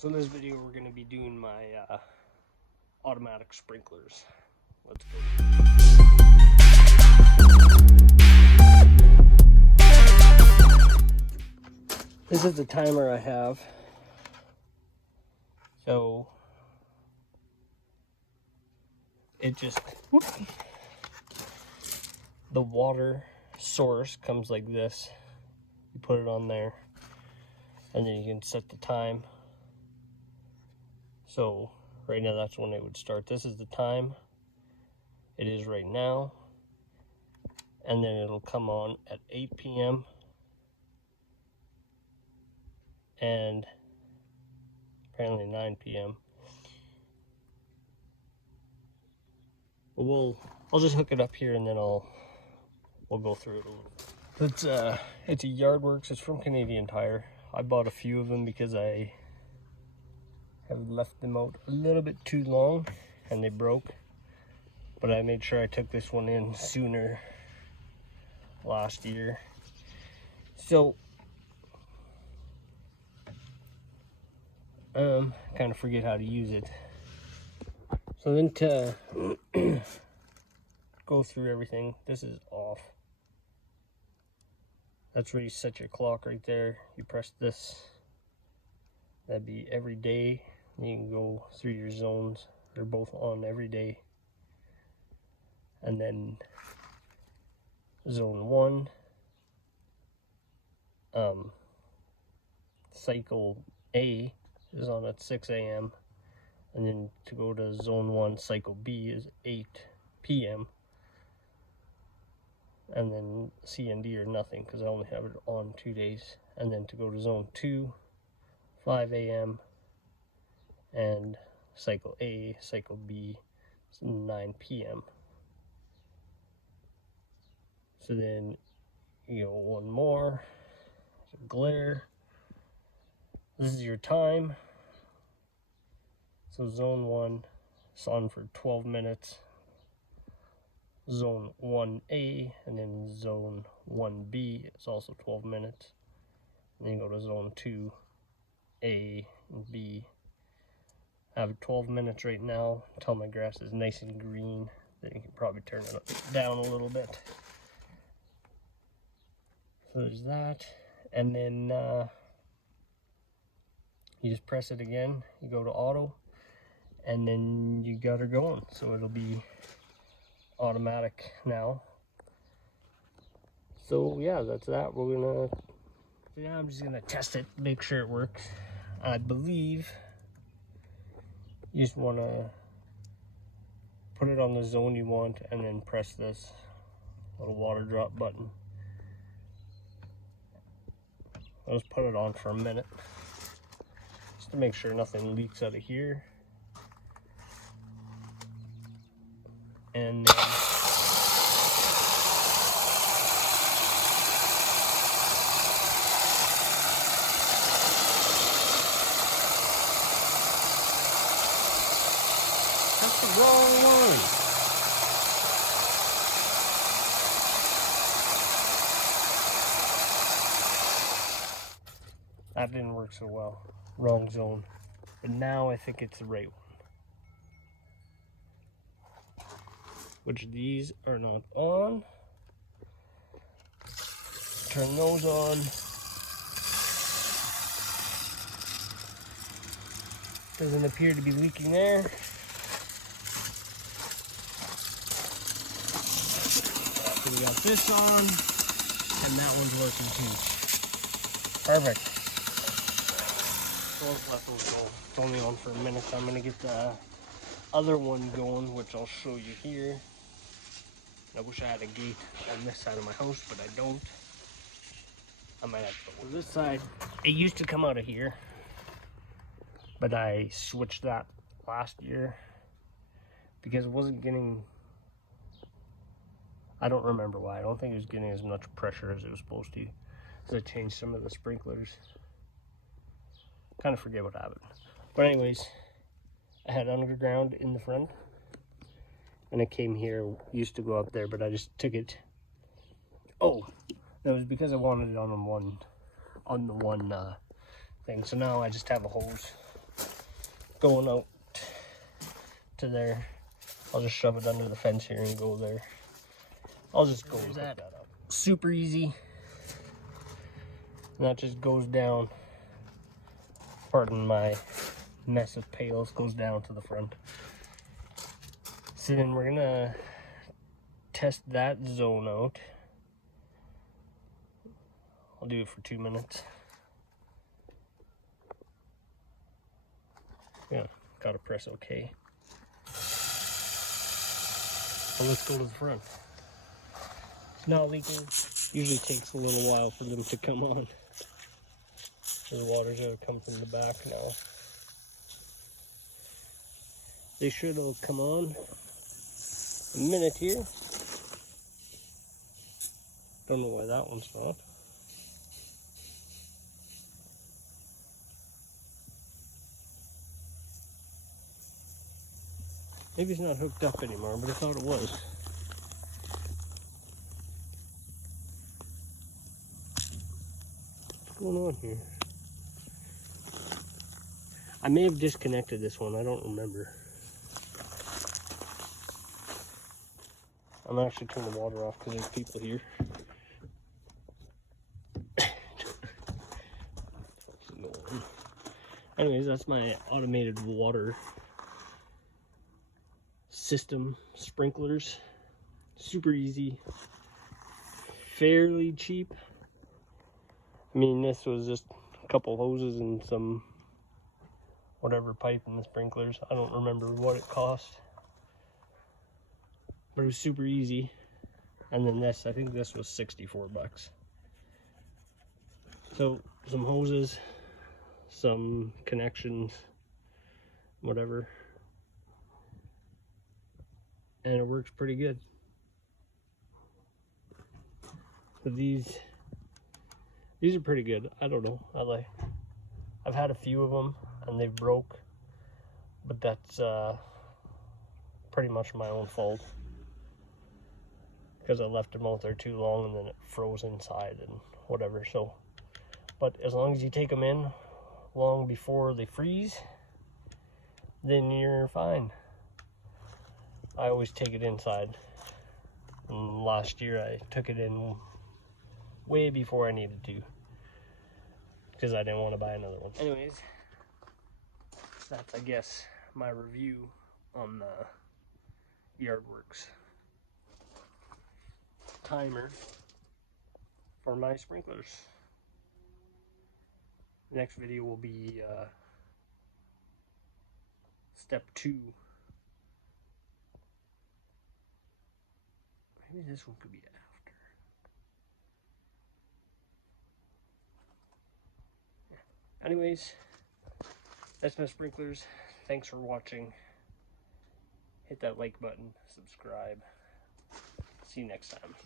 So in this video we're going to be doing my automatic sprinklers. Let's go. This is the timer I have. So it just, the water source comes like this. You put it on there and then you can set the time. So right now that's when it would start. This is the time it is right now, and then it'll come on at 8 p.m. and apparently 9 p.m. But I'll just hook it up here and then we'll go through it a little bit. It's a Yardworks. It's from Canadian Tire. I bought a few of them because I have left them out a little bit too long and they broke, but I made sure I took this one in sooner last year. So kind of forget how to use it. So then to go through everything, this is off. That's where you set your clock right there. You press this, that'd be every day. You can go through your zones. They're both on every day. And then zone 1, cycle A is on at 6 a.m. and then to go to zone 1, cycle B is 8 p.m. and then C and D are nothing because I only have it on 2 days. And then to go to zone 2, 5 a.m. and cycle A, cycle B is 9 p.m. So then you go one more, so glare. This is your time. So zone 1 is on for 12 minutes. Zone 1A and then zone 1B is also 12 minutes. And then you go to zone 2A and B. I have 12 minutes right now until my grass is nice and green. Then you can probably turn it down a little bit. So there's that. And then you just press it again. You go to auto and then you got her going. So it'll be automatic now. So yeah, that's that. I'm just gonna test it, make sure it works. I believe you just want to put it on the zone you want and then press this little water drop button. I'll just put it on for a minute just to make sure nothing leaks out of here. And then that's the wrong one. That didn't work so well. Wrong zone. But now I think it's the right one. Which these are not on. Turn those on. Doesn't appear to be leaking there. So we got this on, and that one's working too. Perfect. So let's let those go. It's only on for a minute. So I'm gonna get the other one going, which I'll show you here. I wish I had a gate on this side of my house, but I don't. I might have to go to this side. It used to come out of here, but I switched that last year because it wasn't getting, I don't remember why. I don't think it was getting as much pressure as it was supposed to. So I changed some of the sprinklers. Kind of forget what happened. But anyways, I had underground in the front. And it came here, used to go up there, but I just took it. Oh, it was because I wanted it on the one thing. So now I just have a hose going out to there. I'll just shove it under the fence here and go there. I'll just go and hook that up. Super easy. And that just goes down. Pardon my mess of pails, goes down to the front. So then we're gonna test that zone out. I'll do it for 2 minutes. Yeah, gotta press OK. So let's go to the front. It's not leaking. Usually takes a little while for them to come on. The water's gonna come from the back now. They should all come on a minute here. Don't know why that one's not. Maybe it's not hooked up anymore, but I thought it was. What's going on here? I may have disconnected this one, I don't remember. I'm actually turning the water off because there's people here. Anyways, that's my automated water system sprinklers. Super easy, fairly cheap. I mean, this was just a couple hoses and some whatever pipe in the sprinklers. I don't remember what it cost, but it was super easy. And then this, I think this was 64 bucks. So some hoses, some connections, whatever, and it works pretty good. But these are pretty good. I don't know, I've had a few of them and they've broke, but that's pretty much my own fault because I left them out there too long and then it froze inside and whatever. So, but as long as you take them in long before they freeze, then you're fine. I always take it inside, and last year I took it in way before I needed to because I didn't want to buy another one. Anyways, that's, I guess, my review on the Yardworks timer for my sprinklers. Next video will be step 2. Maybe this one could be after. Yeah. Anyways, that's my sprinklers. Thanks for watching. Hit that like button, subscribe. See you next time.